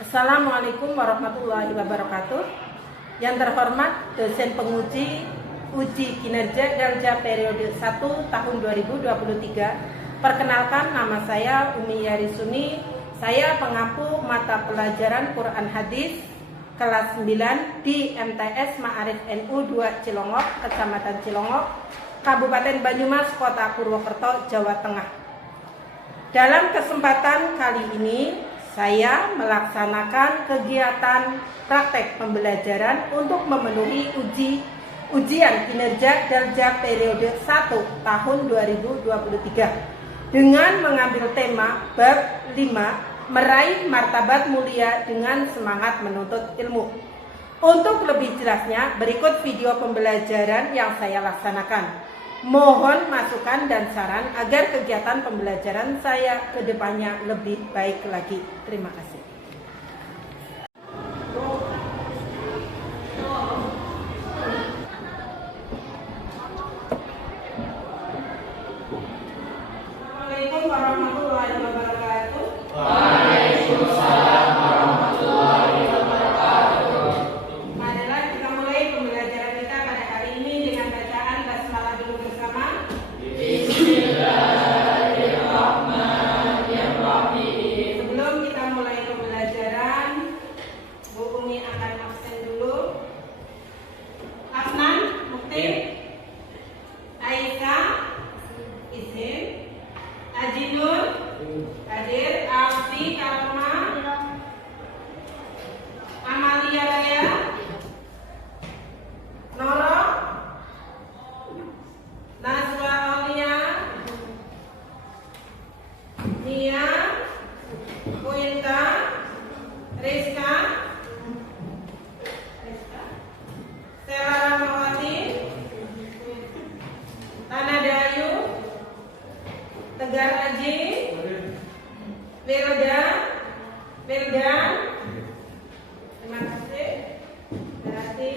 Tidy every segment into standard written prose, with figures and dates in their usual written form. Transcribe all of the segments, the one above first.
Assalamualaikum warahmatullahi wabarakatuh. Yang terhormat dosen penguji uji kinerja Dalja periode 1 tahun 2023. Perkenalkan, nama saya Umi Yarisuni. Saya pengampu mata pelajaran Quran Hadis kelas 9 di MTS Ma'arif NU 2 Cilongok, Kecamatan Cilongok, Kabupaten Banyumas, Kota Purwokerto, Jawa Tengah. Dalam kesempatan kali ini saya melaksanakan kegiatan praktek pembelajaran untuk memenuhi ujian kinerja Dalja periode 1 tahun 2023 dengan mengambil tema bab 5, meraih martabat mulia dengan semangat menuntut ilmu. Untuk lebih jelasnya, berikut video pembelajaran yang saya laksanakan. Mohon masukan dan saran agar kegiatan pembelajaran saya ke depannya lebih baik lagi. Terima kasih. Assalamualaikum warahmatullahi wabarakatuh. Waalaikumsalam warahmatullahi wabarakatuh. Marilah kita mulai pembelajaran kita pada hari ini dengan bacaan basmalah dulu bersama. Bismillahirrahmanirrahim. Sebelum kita mulai pembelajaran, Bu Umi akan absen dulu. Afnan, Mukti, Aisyah, izin, Ajinur, hadir, Alfi, Karma, Amalia Raya, Noro, Nazwa Aulia, Nia, Kuinta, Rizka, Stella Ramawati, Tana Dayu, Tegar Aji, Wildan. Terima kasih. Berarti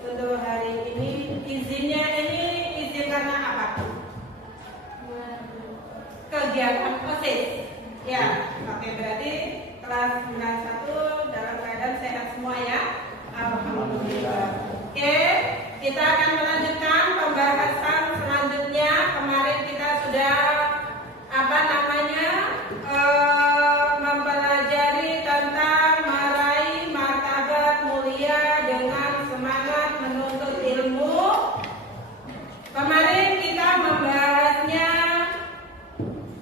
untuk hari ini izinnya ini izin karena apa? Kegiatan OSIS. Ya, oke, berarti kelas 91 dalam keadaan sehat semua ya. Alhamdulillah. Oke, kita akan melanjutkan pembahasan selanjutnya. Kemarin kita sudah mempelajari tentang meraih martabat mulia dengan semangat menuntut ilmu. Kemarin kita membahasnya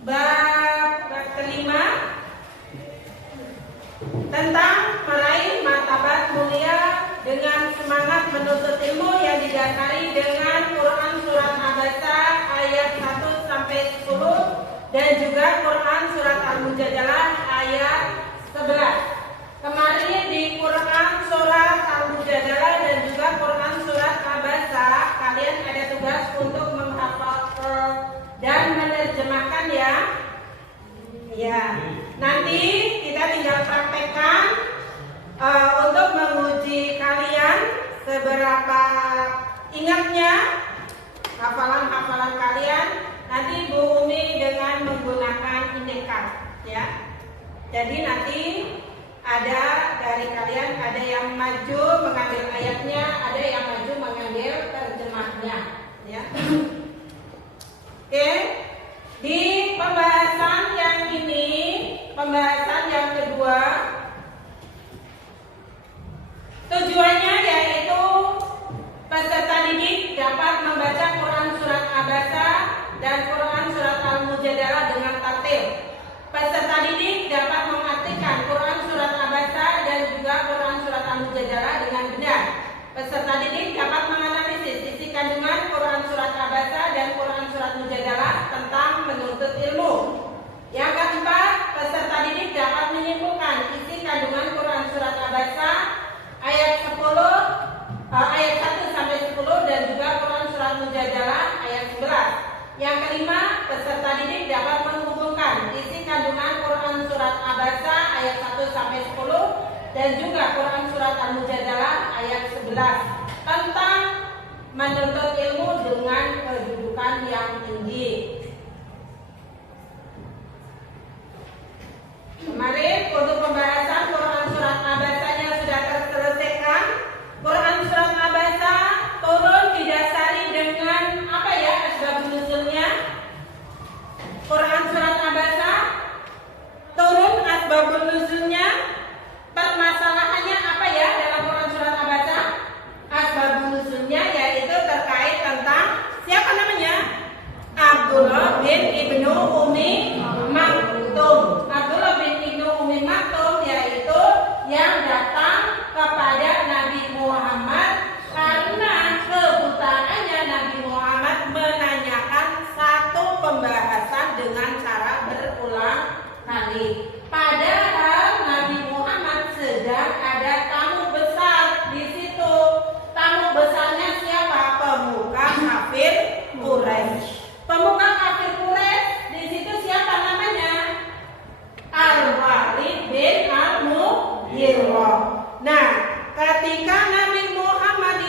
bab kelima tentang meraih martabat mulia dengan semangat menuntut ilmu yang didasari dengan Quran surat Abasa ayat 1 sampai 10 dan juga Quran surat Al-Mujadalah ayat 11. Kemarin di Quran surat Al-Mujadalah dan juga Quran surat Abasa kalian ada tugas untuk menghafal dan menerjemahkan ya. Ya, nanti kita tinggal praktekkan untuk menguji kalian seberapa ingatnya hafalan-hafalan kalian. Nanti Bu Umi dengan menggunakan indeks ya. Jadi nanti ada dari kalian ada yang maju mengambil ayatnya, ada yang maju mengambil terjemahnya ya. Oke. Di pembahasan yang ini, pembahasan yang kedua, tujuannya yaitu peserta didik dapat membaca Quran surat Abasa dan Quran surat Al-Mujadalah dengan tartil. Peserta didik dapat mengartikan Quran surat Abasa dan juga Quran surat Al-Mujadalah dengan benar. Peserta didik dapat menganalisis isi kandungan Quran surat Abasa dan Quran surat Mujadalah tentang menuntut ilmu. Yang keempat, peserta didik dapat menyimpulkan isi kandungan Quran surat Abasa ayat 1 sampai 10 dan juga Quran surat Mujadalah ayat 11. Yang kelima, peserta didik dapat menghubungkan isi kandungan Quran surat Abasa ayat 1 sampai 10 dan juga Quran surat Al-Mujadalah ayat 11 tentang menuntut ilmu dengan kedudukan yang tinggi. Kemarin untuk pembahasan Quran surat Nah, ketika Nabi Muhammad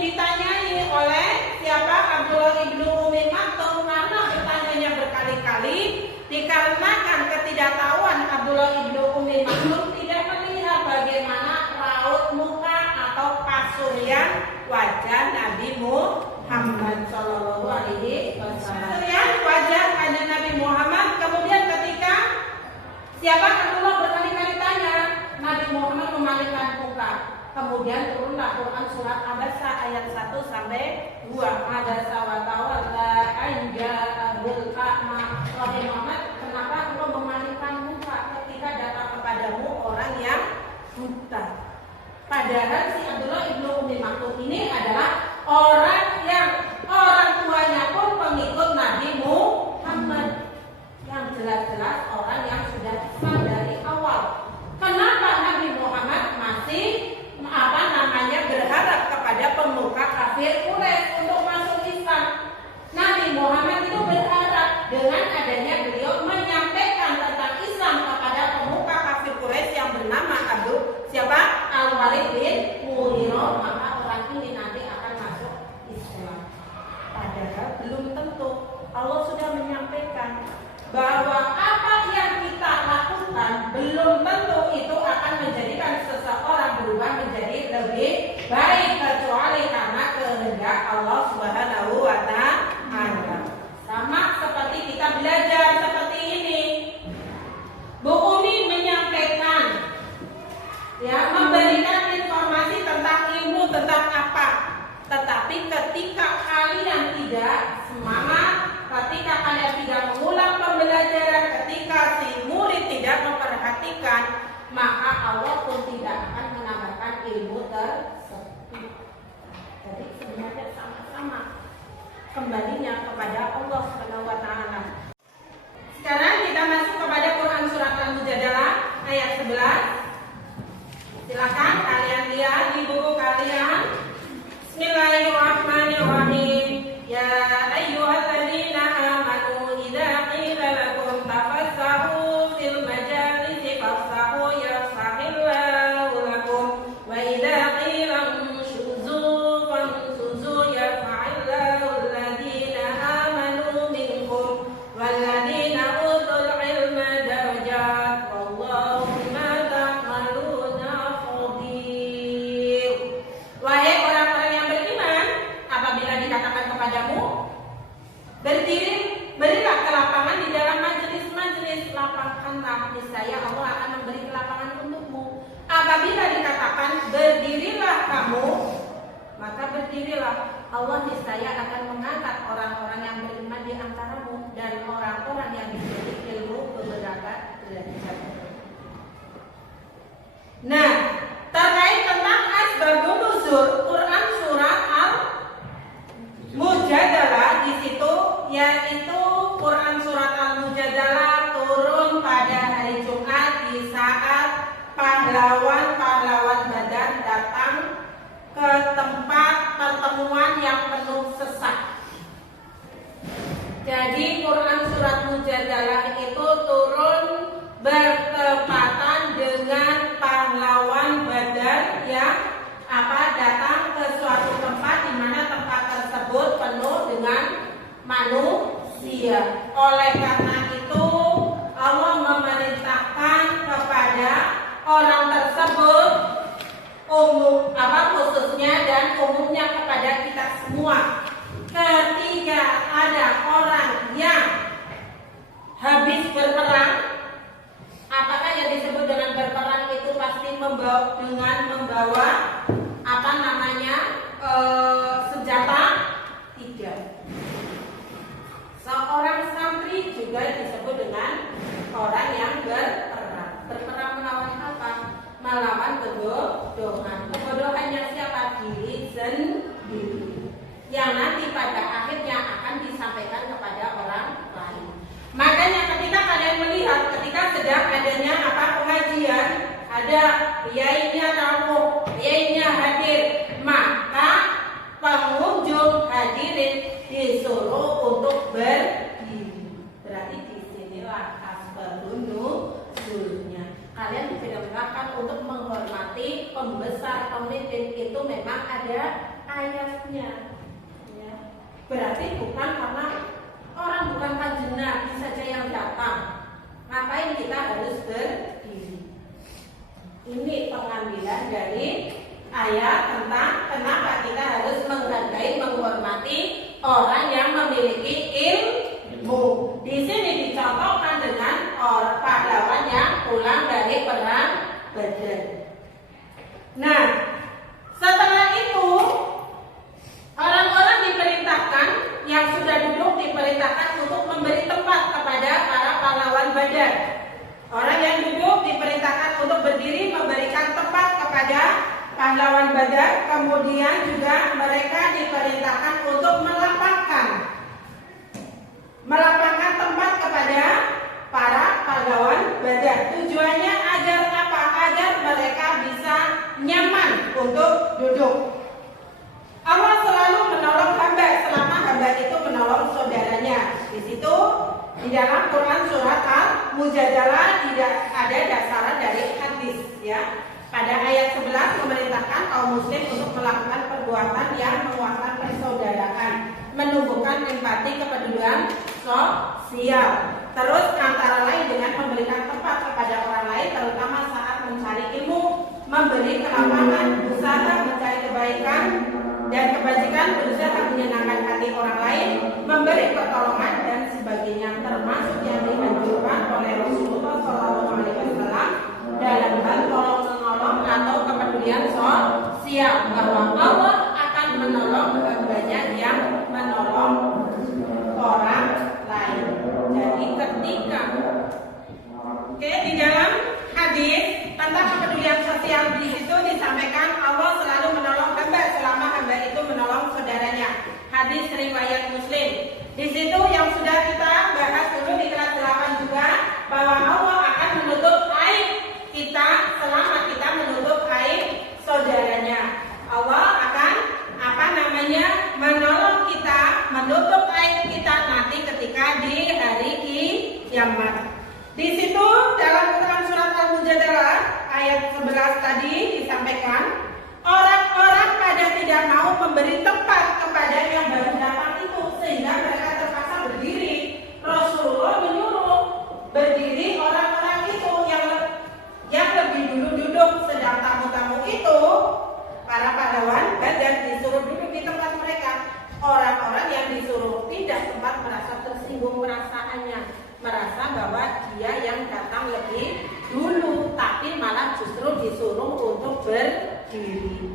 ditanyai oleh siapa? Abdullah ibnu Umi Maktum, karena bertanyanya berkali-kali dikarenakan ketidaktahuan Abdullah ibnu Umi Maktum tidak melihat bagaimana raut muka atau pasuryan wajah Nabi Muhammad Shallallahu Alaihi Wasallam. Pasuryan wajah wajah Nabi Muhammad. Kemudian ketika siapa Abdullah berkali-kali tanya, Nabi Muhammad memalingkan muka. Kemudian turunlah Quran surat Abasa ayat 1 sampai 2. Abasa wa tawalla an ja'ahul a'ma. Wahai Muhammad, kenapa engkau memalingkan muka ketika datang kepadamu orang yang buta? Padahal si Abdullah ibnu Umi Maktum ini adalah orang yang orang tuanya pun pengikut Nabi Muhammad, yang jelas-jelas orang yang sudah Islam dari awal. Kenapa Nabi Muhammad masih berharap kepada pemuka kafir Quraisy untuk masuk Islam? Nabi Muhammad itu berharap dengan adanya beliau menyampaikan tentang Islam kepada pemuka kafir Quraisy yang bernama Al-Walid bin Mughirah, maka orang ini nanti akan masuk Islam. Padahal belum tentu. Allah sudah menyampaikan bahwa apa yang kita lakukan belum tentu itu akan menjadikan seseorang berubah menjadi lebih baik, kecuali karena kehendak Allah Subhanahu wa Ta'ala. Sama seperti kita belajar seperti ini. Bu Umi menyampaikan, memberikan informasi tentang ilmu, tentang apa. Tetapi ketika kalian tidak semangat, ketika kalian tidak mengulang pembelajaran, ketika si murid tidak memperhatikan, maka Allah pun tidak akan menambahkan ilmu tersebut. Jadi sebenarnya sama-sama kembalinya kepada Allah Subhanahu wa Ta'ala. Sekarang kita masuk kepada Quran surat Al-Mujadalah ayat 11. Silakan kalian lihat di buku kalian. Bismillahirrahmanirrahim. Ya ayyuhalladzina amanu idza qila lakum tafassahu fil majalisi fafsahu yafsahillahu lakum wa idza qila inshuzu fansuzu yaf'alillahu alladhina amanu minkum walladzina utul ilma darajat wallahu bima ta'maluna khabir. Wahai orang-orang yang beriman, apabila dikatakan kepadamu berdiri, berilah kelapangan di dalam majelis-majelis, lapangkanlah, niscaya Allah akan memberi kelapangan untukmu. Apabila dikatakan berdirilah kamu, maka berdirilah, Allah niscaya akan mengangkat orang-orang yang beriman di antaramu dan orang-orang yang diberi ilmu beberapa derajat. Nah, terkait tentang asbabun nuzul Quran surat Al-Mujadalah di situ, yaitu Quran surat Al-Mujadalah turun pada hari Jumat di saat pahlawan-pahlawan Badar datang ke tempat pertemuan yang penuh sesak. Jadi Quran surat Mujadalah itu turun bertepatan dengan pahlawan Badar yang datang ke suatu tempat di mana tempat tersebut penuh dengan manusia. Oleh karena itu Allah memerintahkan kepada orang tersebut khususnya dan umumnya kepada kita semua, ketika ada orang yang habis berperang, apakah yang disebut dengan berperang itu pasti membawa senjata? Tidak. Seorang santri juga disebut dengan orang yang berperang. Berperang melawan apa? Melawan kebodohan. Kebodohannya siapa? Diri sendiri, yang nanti pada akhirnya akan disampaikan kepada orang lain. Makanya ketika kalian melihat ketika sedang adanya pengajian, ada kiainya tamu, kiainya hadir, maka pengunjung hadirin disuruh untuk berdiri. Berarti disinilah asbabun nuzulnya. Kalian diperintahkan untuk menghormati nanti pembesar pemimpin itu memang ada ayatnya. Ya. Berarti bukan karena orang bukan kanjeng Nabi saja yang datang. Ngapain kita harus berdiri? Ini pengambilan dari ayat tentang kenapa kita harus menghargai, menghormati orang yang memiliki ilmu. Di sini dicontohkan dengan pahlawan yang pulang dari perang Badar. Nah, setelah itu orang-orang diperintahkan yang sudah duduk diperintahkan untuk memberi tempat kepada para pahlawan Badar. Orang yang duduk diperintahkan untuk berdiri memberikan tempat kepada pahlawan Badar. Kemudian juga mereka diperintahkan untuk melapangkan tempat kepada para pahlawan Badar. Tujuannya agar apa? Agar mereka bisa nyaman untuk duduk. Allah selalu menolong hamba selama hamba itu menolong saudaranya. Di situ di dalam Quran surat Al-Mujadalah tidak ada dasaran dari hadis, ya. Pada ayat 11 memerintahkan kaum muslim untuk melakukan perbuatan yang menguatkan persaudaraan, menumbuhkan empati kepedulian sosial. Terus antara lain dengan memberikan tempat kepada orang lain, terutama saat mencari ilmu, memberi kelapangan, usaha mencari kebaikan dan kebajikan, berusaha menyenangkan hati orang lain, memberi pertolongan dan sebagainya, termasuk yang dianjurkan oleh Rasulullah SAW dalam hal tolong-menolong atau kepedulian sosial, bahwa Allah akan menolong hambanya yang menolong orang lain. Jadi ketika di dalam hadis tentang kepedulian sosial di situ disampaikan Allah selalu menolong hamba selama hamba itu menolong saudaranya. Hadis riwayat Muslim. Di situ yang sudah kita bahas dulu di kelas 8 juga, bahwa Allah akan menutup aib kita selama kita menutup aib saudaranya. Allah akan menolong kita, menutup aib kita nanti ketika di hari kiamat. Di situ dalam Quran surat Al-Mujadalah ayat 11 tadi disampaikan, orang-orang pada tidak mau memberi tempat kepada yang baru datang itu, sehingga mereka terpaksa berdiri. Rasulullah menyuruh berdiri orang-orang itu yang lebih dulu duduk, sedang tamu-tamu itu para pahlawan Badar disuruh duduk di tempat mereka. Orang-orang yang disuruh tidak sempat merasa tersinggung perasaannya, merasa bahwa dia yang datang lebih dulu, tapi malah justru disuruh untuk berdiri.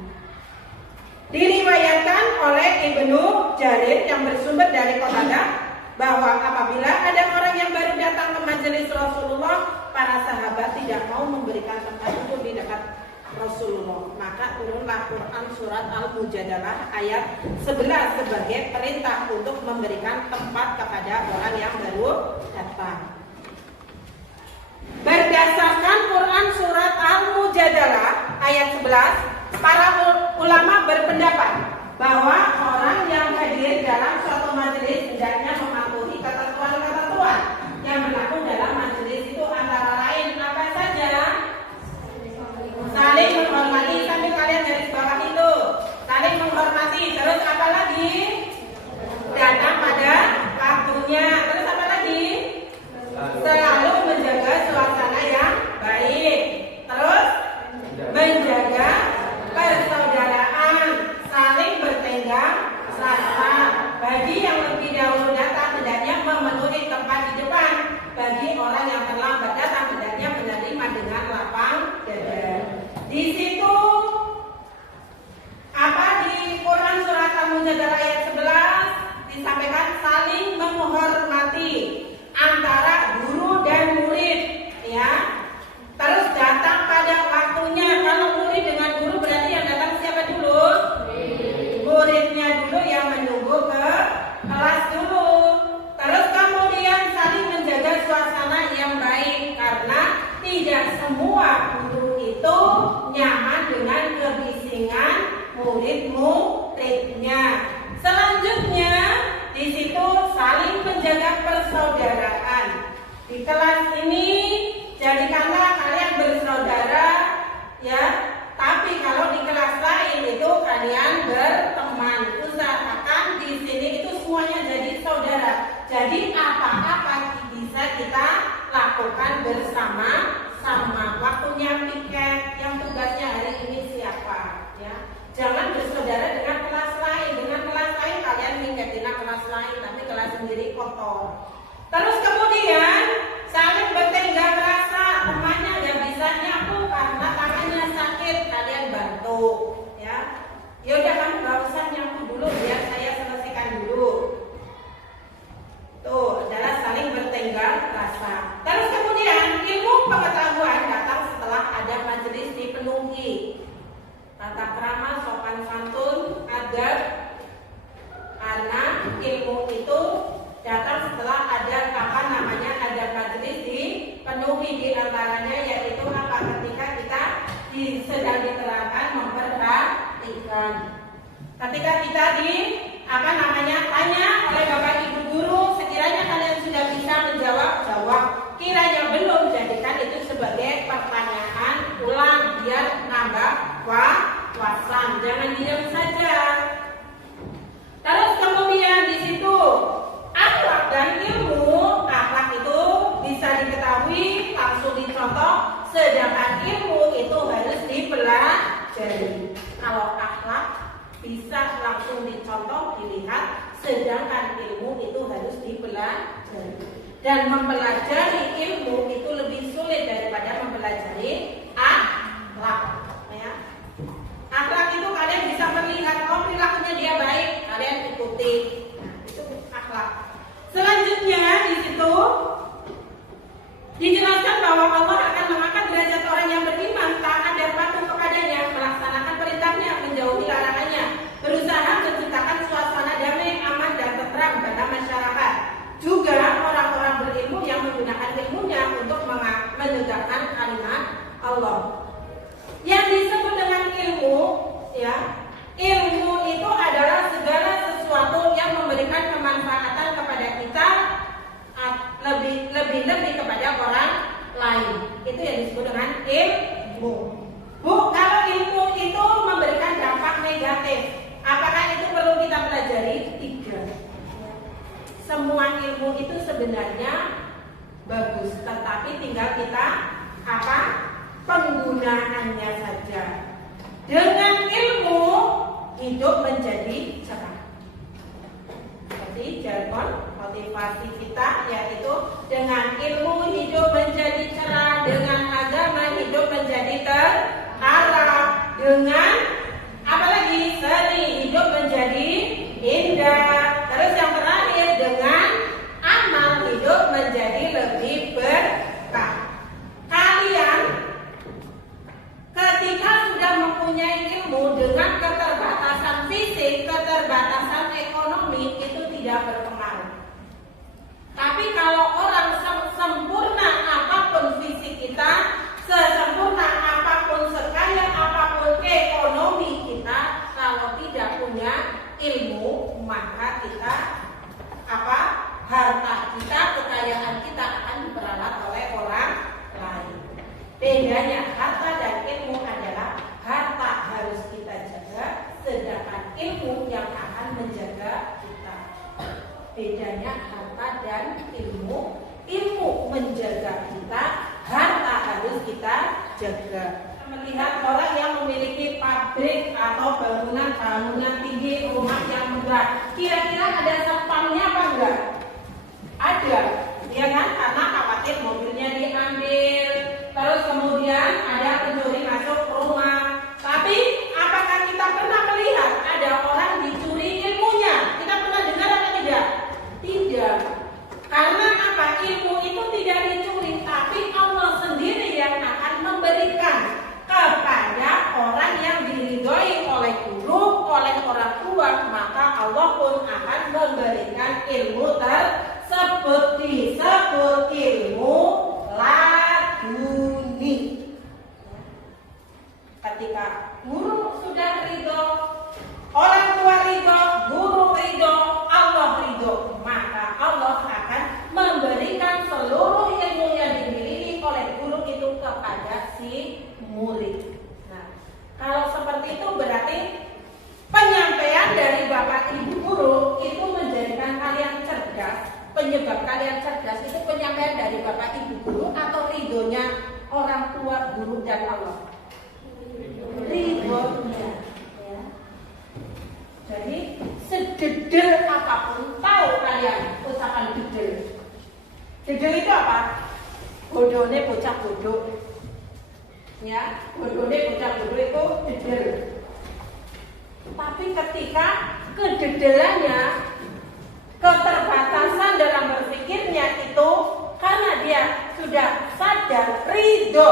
Diriwayatkan oleh Ibnu Jarir yang bersumber dari Qatadah bahwa apabila ada orang yang baru datang ke majelis Rasulullah, para sahabat tidak mau memberikan tempat duduk di dekat Rasulullah, maka turunlah Quran surat Al-Mujadalah ayat 11 sebagai perintah untuk memberikan tempat kepada orang yang baru datang. Berdasarkan Quran surat Al-Mujadalah ayat 11, para ulama berpendapat bahwa orang yang hadir dalam suatu majelis hendaknya mematuhi ketentuan-ketentuan yang berlaku dalam majelis itu, antara lain apa saja? Saling menghormati, sambil kalian garis bawah itu, saling menghormati. Terus apa lagi? Datang pada waktunya. Terus apa lagi? Selalu menjaga suasana yang baik. Terus menjaga persaudaraan, saling bertenggang rasa. Bagi yang lebih dahulu datang satu, ya. Yaudah kamu nggak usah nyapu dulu, biar saya selesaikan dulu. Tuh adalah saling bertenggar rasa. Terus kemudian ilmu pengetahuan datang setelah ada majelis dipenuhi. Tata krama, sopan santun, adab, karena ilmu itu datang setelah ada ada majelis dipenuhi, di antaranya yaitu apa, ketika kita sedang diterangkan memperhatikan, ketika kita tanya oleh Bapak Ibu guru, sekiranya kalian sudah bisa jawab, kiranya belum, jadikan itu sebagai pertanyaan ulang biar nambah wawasan, jangan diam saja. Terus kemudian di situ akhlak dan ilmu. Akhlak itu bisa diketahui langsung dicontoh, sedangkan ilmu itu harus dipelajari. Kalau akhlak bisa langsung dicontoh, dilihat, sedangkan ilmu itu harus dipelajari. Dan mempelajari ilmu itu lebih sulit daripada mempelajari akhlak. Ya. Akhlak itu kalian bisa melihat, oh perilakunya dia baik, kalian ikuti. Nah, itu akhlak. Selanjutnya di situ dijelaskan bahwa Allah akan mengangkat derajat orang yang beriman, taat dan patuh kepadanya, melaksanakan perintahnya, menjauhi larangannya, berusaha menciptakan suasana damai, aman dan tentram pada masyarakat. Juga orang-orang berilmu yang menggunakan ilmunya untuk menegakkan kalimat Allah. Yang disebut dengan ilmu, ya, ilmu itu adalah segala sesuatu yang memberikan kemanfaatan kepada kita, lebih kepada orang lain. Itu yang disebut dengan ilmu. Kalau ilmu itu memberikan dampak negatif, apakah itu perlu kita pelajari? Tidak. Semua ilmu itu sebenarnya bagus, tetapi tinggal kita penggunaannya saja. Dengan ilmu hidup menjadi cerah. Seperti jargon motivasi kita, yaitu dengan ilmu hidup menjadi cerah, dengan agama hidup menjadi terarah, dengan apalagi seni hidup menjadi indah. Terus yang terakhir, dengan amal hidup menjadi lebih berkah. Kalian ketika sudah mempunyai ilmu, dengan keterbatasan fisik, keterbatasan ekonomi itu tidak berpengaruh. Tapi kalau orang sempurna apapun fisik kita, sesempurna apapun, sekaya apapun ekonomi kita, kalau tidak punya ilmu, maka kita harta kita, kekayaan kita akan diperalat oleh orang lain. Bedanya harta dan ilmu adalah harta harus kita jaga, sedangkan ilmu yang akan menjaga kita. Bedanya harta dan ilmu menjaga kita, harta harus kita jaga. Melihat orang yang memiliki pabrik atau bangunan tinggi, rumah yang megah, kira-kira ada satpamnya apa enggak? Ada, ya kan? Karena khawatir mobilnya diambil, terus kemudian ada pencuri masuk rumah. Tapi apakah kita pernah melihat ada orang dicuri ilmunya? Kita pernah dengar atau tidak? Tidak. Karena apa? Ilmu itu tidak dicuri, tapi Allah sendiri yang akan memberikan kepada orang yang diridhoi oleh guru, oleh orang tua, maka Allah pun akan memberikan ilmu tersebut, disebut ilmu laduni. Ketika guru sudah ridho, orang tua ridho, guru ridho, Allah ridho, maka Allah akan memberikan seluruh ilmu yang dimiliki oleh guru itu kepada si murid. Nah, kalau seperti itu berarti penyampaian dari Bapak Ibu guru itu menjadikan kalian cerdas. Penyebab kalian cerdas itu penyampaian dari Bapak Ibu guru atau ridhonya orang tua, guru dan Allah? Ridhonya. Ya. Jadi sededel apapun, tahu kalian ucapan dedel? Dedel itu apa? Bodohnya bocah bodoh. Ya, bodone bocah bodoh itu dedel. Tapi ketika kededelannya, keterbatasan dalam berpikirnya itu karena dia sudah sadar ridho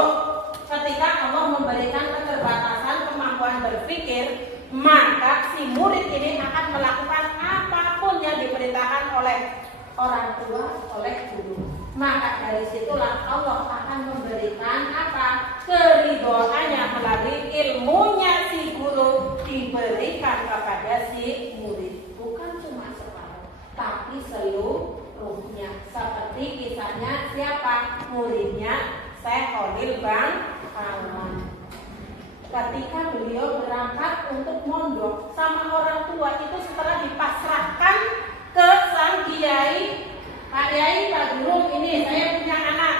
ketika Allah memberikan keterbatasan kemampuan berpikir, maka si murid ini akan melakukan apapun yang diperintahkan oleh orang tua, oleh guru. Maka dari situlah Allah akan memberikan apa? Keridhoannya melalui ilmunya si guru diberikan kepada si murid. Bukan cuma separuh, tapi seluruhnya. Seperti kisahnya siapa? Muridnya Syekh Khalil Bangkalan. Ketika beliau berangkat untuk mondok sama orang tua itu, setelah dipasrahkan ke sang kiai, Pak Kiai, Pak Guru, ini saya punya anak,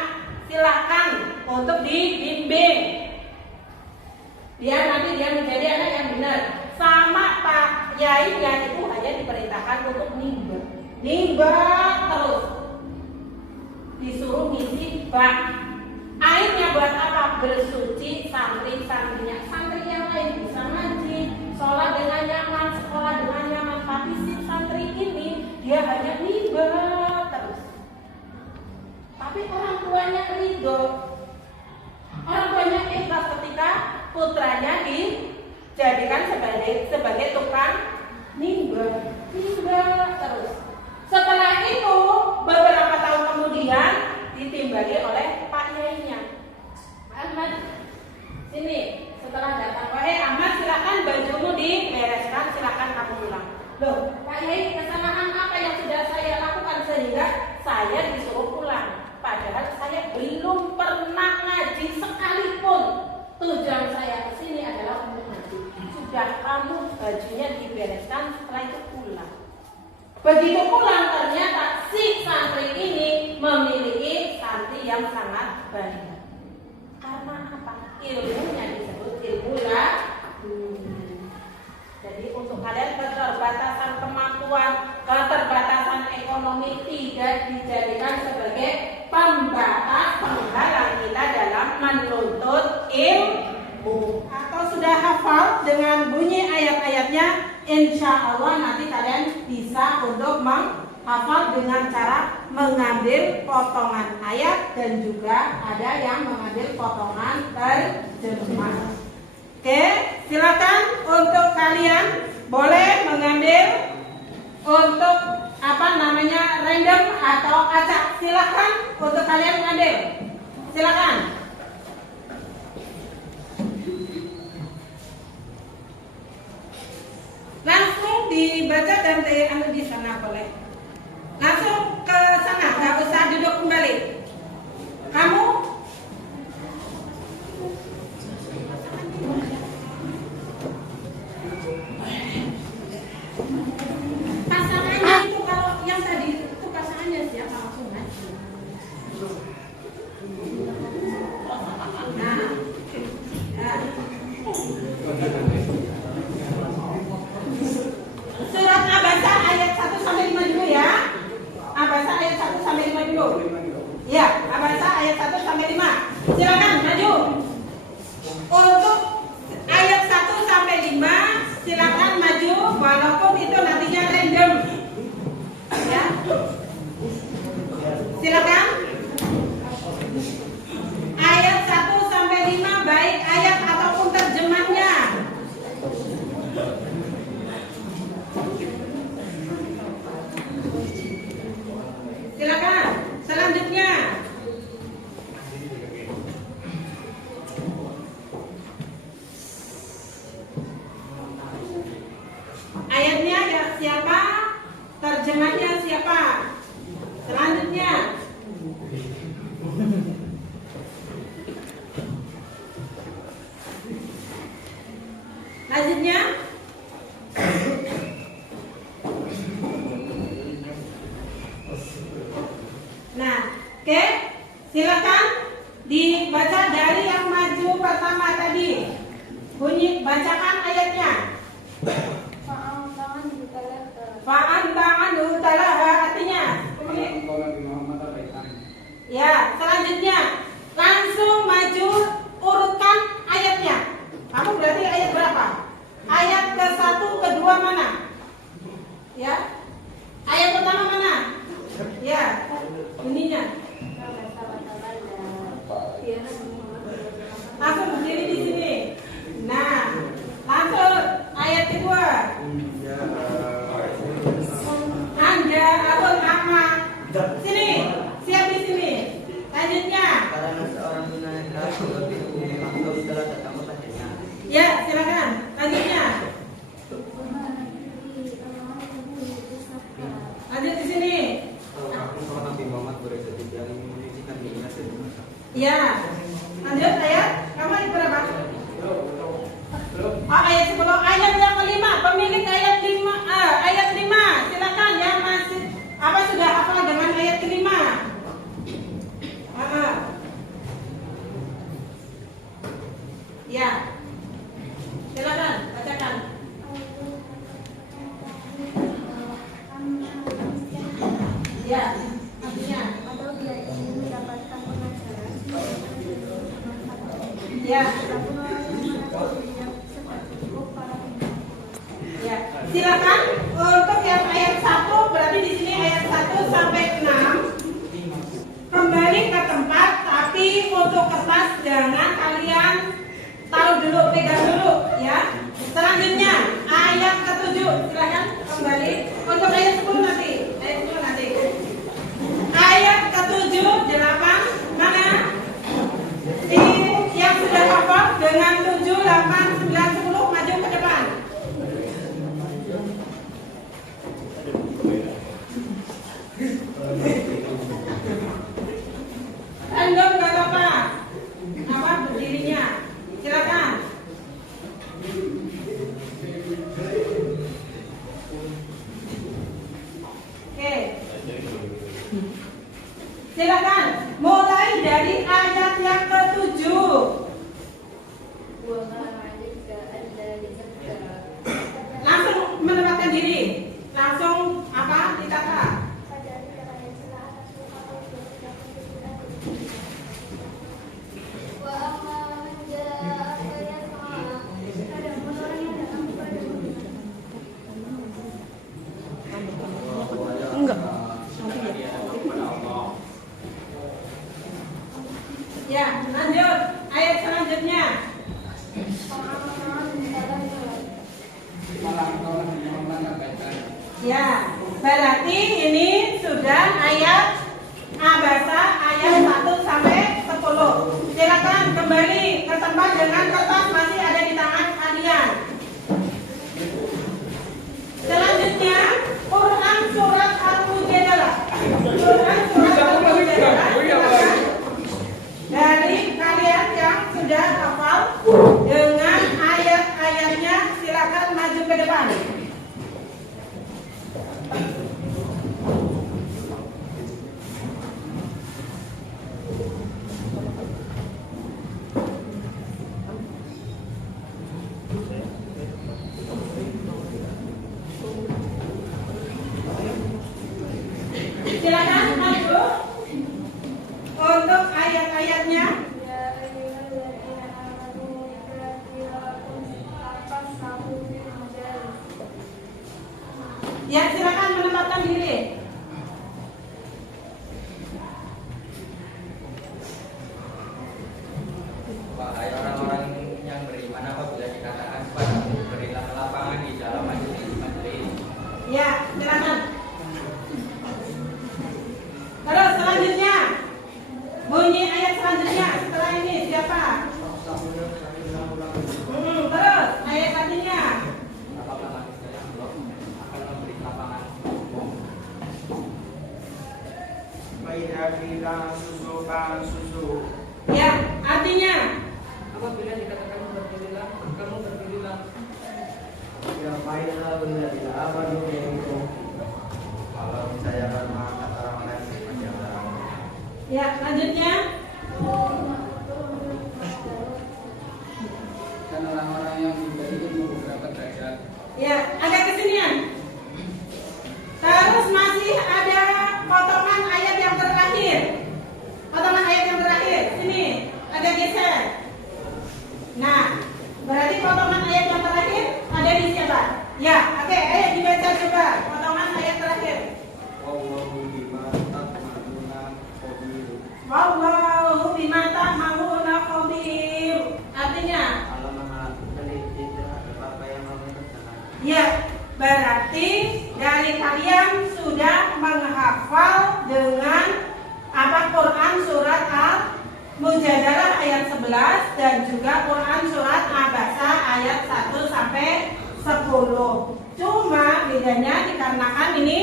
silahkan untuk dibimbing. Nanti dia menjadi anak yang benar. Sama Pak Kiai-nya itu hanya diperintahkan untuk nimba terus. Disuruh ngisi bak. Airnya buat apa? Bersuci santri-santrinya. Santri yang lain bisa ngaji, sholat dengan nyaman, sekolah dengan nyaman. Tapi si santri ini dia hanya nimba terus. Tapi orang tuanya ridho. Orang tuanya ikhlas ketika putranya dijadikan sebagai tukang nimba terus. Setelah itu beberapa tahun kemudian ditimbangi oleh Pak Yainya. Ahmad, sini. Setelah datang, Ahmad, silakan bajumu dibereskan, silakan kamu pulang. Loh, Pak Yai, kesalahan apa yang sudah saya lakukan sehingga saya disuruh pulang? Padahal saya belum pernah ngaji sekalipun. Tujuan saya ke sini adalah untuk ngaji. Sudah kamu bajunya dibereskan, setelah itu pulang. Begitu pulang ternyata si santri ini memiliki santri yang sangat baik. Karena apa? Ilmunya disebut ilmu laduni. Jadi untuk kalian keterbatasan kemampuan, keterbatasan ekonomi tidak dijadikan sebagai pembatas penghalang kita dalam menuntut ilmu. Atau sudah hafal dengan bunyi ayat-ayatnya? Insya Allah nanti kalian bisa untuk menghafal dengan cara mengambil potongan ayat dan juga ada yang mengambil potongan terjemah. Oke, silakan untuk kalian boleh mengambil untuk random atau acak. Silakan untuk kalian mengambil. Silakan. Langsung dibaca dan diambil di sana boleh. Langsung ke sana, nggak usah duduk kembali. Kamu pasangannya itu, kalau yang tadi itu pasangannya siapa, langsung ngaji. Surat Abasa ayat 1 sampai 5 dulu ya. Abasa ayat 1 sampai 5 dulu. Ya, Abasa ayat 1 sampai 5. Silakan maju. Untuk ayat 1 sampai 5 silakan maju walaupun itu nantinya random. Ya. Silakan. Ayat 1 sampai 5 baik ayat ataupun terjemahnya. Silakan. Selanjutnya. Ayatnya ya siapa? Terjemahnya siapa? Selanjutnya. Lanjutnya. Nah, oke, silakan dibaca dari yang maju pertama tadi. Bunyi, bacakan ayatnya. Fa'an talaha artinya. Ya, selanjutnya langsung maju urutkan Ya, silakan. Lanjutnya. Lanjut di sini. Aku sama Nabi Muhammad bersabda yang menyucikan minyak dan masak. Ya. Lanjut ayat. Kamu ayat berapa? Oh, ayat 10. Ayat yang kelima. Pemilik ayat 5. Ayat 5. Silakan ya, masih apa sudah hafal dengan ayat kelima? Ya. Silakan bacakan. Ya, artinya. Atau dia ingin mendapatkan pengajaran Ya. Ya, silakan untuk yang ayat 1 berarti di sini ayat 1 sampai 6 kembali ke tempat, tapi untuk kertas jangan kalian taruh dulu, pegang dulu ya. Selanjutnya ayat ke-7 silakan kembali untuk ayat 10 nanti. Ayat 10 nanti. Ayat ke-7, 8 mana? Yang sudah hafal dengan 7, 8, 9, 10 maju ke depan. Random gak apa-apa. Apa berdirinya? Silakan. Oke. Silakan. Mulai dari ayat yang ke-7. Langsung menempatkan diri. Langsung apa? Ditata. Ya, lanjut. Ayat selanjutnya. Ya, berarti ini sudah ayat Abasa ayat 1 sampai 10. Silakan kembali ke tempat dengan kertas masih ada di tangan kalian. Selanjutnya Quran surat Al-Mujadalah. Quran surat Al-Mujadalah. Silakan. Dari kalian yang sudah hafal dengan ayat-ayatnya silakan maju ke depan. Silakan maju untuk ayat-ayatnya. Ya, silakan menempatkan diri. Wahai orang-orang yang beriman, apabila dikatakan padamu berilah lapangan di dalam majelis. Ya, silakan. Terus selanjutnya bunyi ayat selanjutnya setelah ini siapa? Terus ayat artinya. Apakah manusia yang belum akan memberi lapangan? Maidah kita susukan susu. Ya, artinya. Apabila dikatakan berdirilah, kamu berdirilah. Ya maidah benar tidak apa dulu itu. Kalau saya akan mengangkat orang lain yang Ya, lanjutnya. Dan orang-orang yang diberi ilmu beberapa derajat. Ya, agak kesinian. Terus masih ada potongan ayat yang terakhir. Potongan ayat yang terakhir. Sini, agak geser. Nah, berarti potongan ayat yang terakhir ada di siapa? Ya, oke, ayo dibaca coba potongan ayat terakhir. Wallahu bima ta'maluna khabir. Wallahu bima ta'maluna khabir. Artinya, Allah Maha teliti terhadap apa yang kamu kerjakan. ya, berarti dari kalian sudah menghafal dengan apa Quran surat Al-Mujadalah ayat 11 dan juga Quran surat Abasa Cuma bedanya dikarenakan ini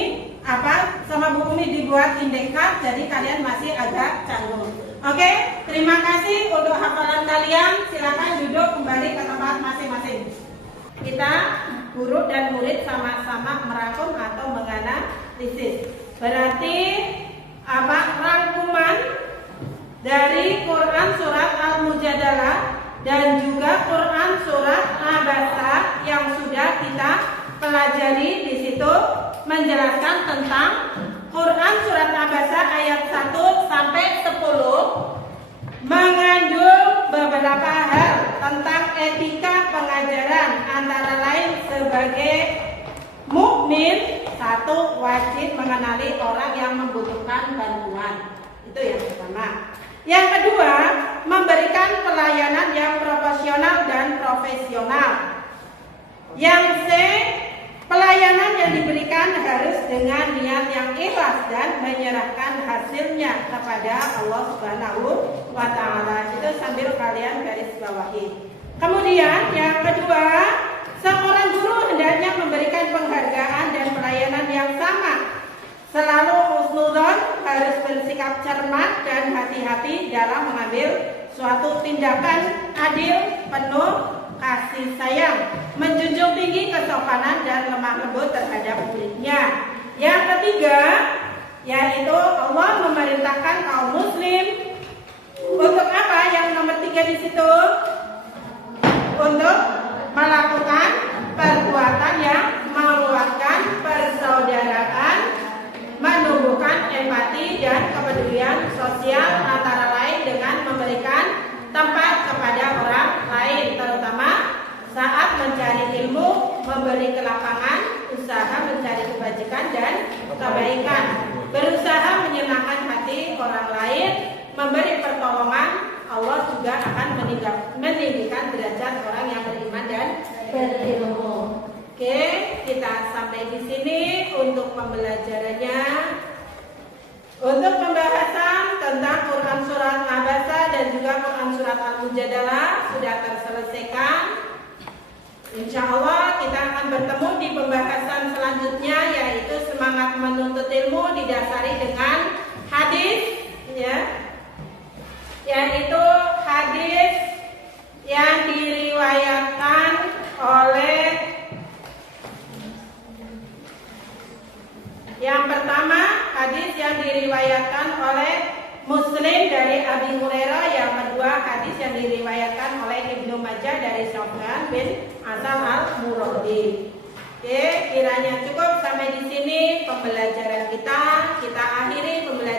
sama buku ini dibuat indekat, jadi kalian masih agak canggung. Oke, terima kasih untuk hafalan kalian. Silakan duduk kembali ke tempat masing-masing. Kita guru dan murid sama-sama merangkum atau menganalisis. Berarti rangkuman dari Quran surat Al-Mujadalah dan juga Quran surat Abasa yang sudah kita pelajari di situ menjelaskan tentang Quran surat Abasa ayat 1 sampai 10 mengandung beberapa hal tentang etika pengajaran, antara lain sebagai mukmin satu wajib mengenali orang yang membutuhkan bantuan. Itu yang pertama. Yang kedua, memberikan pelayanan yang proporsional dan profesional. Yang C, pelayanan yang diberikan harus dengan niat yang ikhlas dan menyerahkan hasilnya kepada Allah Subhanahu wa Ta'ala. Itu sambil kalian garis bawahi. Kemudian yang kedua, seorang guru hendaknya memberikan penghargaan dan pelayanan yang sama. Selalu husnudzon, harus bersikap cermat dan hati-hati dalam mengambil suatu tindakan adil, penuh kasih sayang, menjunjung tinggi kesopanan dan lemah lembut terhadap muridnya. Yang ketiga, yaitu Allah memerintahkan kaum muslim untuk apa? Yang nomor 3 di situ, untuk melakukan perbuatan yang menguatkan persaudaraan, menumbuhkan empati dan kepedulian sosial, antara lain dengan memberikan tempat kepada orang lain, terutama saat mencari ilmu, memberi kelapangan, usaha mencari kebajikan dan kebaikan, berusaha menyenangkan hati orang lain, memberi pertolongan. Allah juga akan meninggikan derajat orang yang beriman dan berilmu. Oke, kita sampai di sini untuk pembelajarannya. Untuk pembahasan tentang Quran surat Abasa dan juga Quran surat Al-Mujadalah sudah terselesaikan. Insya Allah kita akan bertemu di pembahasan selanjutnya, yaitu semangat menuntut ilmu didasari dengan hadis, yaitu hadis yang diriwayatkan oleh yang pertama, hadis yang diriwayatkan oleh Muslim dari Abi Hurairah. Yang kedua, hadis yang diriwayatkan oleh Ibnu Majah dari Sofyan bin Asal al-Muradi. Oke, kiranya cukup sampai di sini pembelajaran kita. Kita akhiri pembelajaran